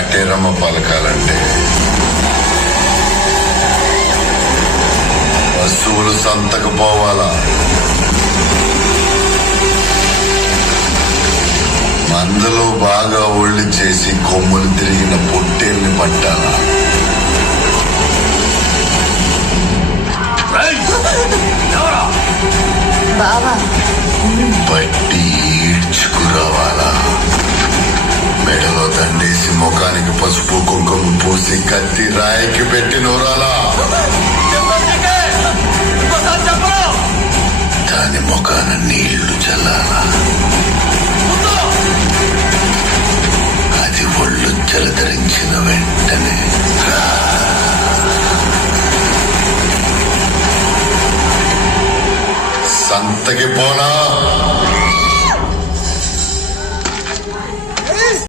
కాటేరమ్మ పలకాలంటే పశువులు సంతకు పోవాలా, మందులు బాగా ఒళ్ళు చేసి కొమ్ములు తిరిగిన పొట్టేల్ని పట్టాలా, పట్టి ఈడ్చుకురావాలా, మెడలో దండేసి ముఖానికి పసుపు కుంకుమ పూసి కత్తి రాయికి పెట్టి నూరాలా, దాని ముఖాన నీళ్లు చల్లాలా, అది ఒళ్ళు జలధరించిన వెంటనే సంతకి పోలా,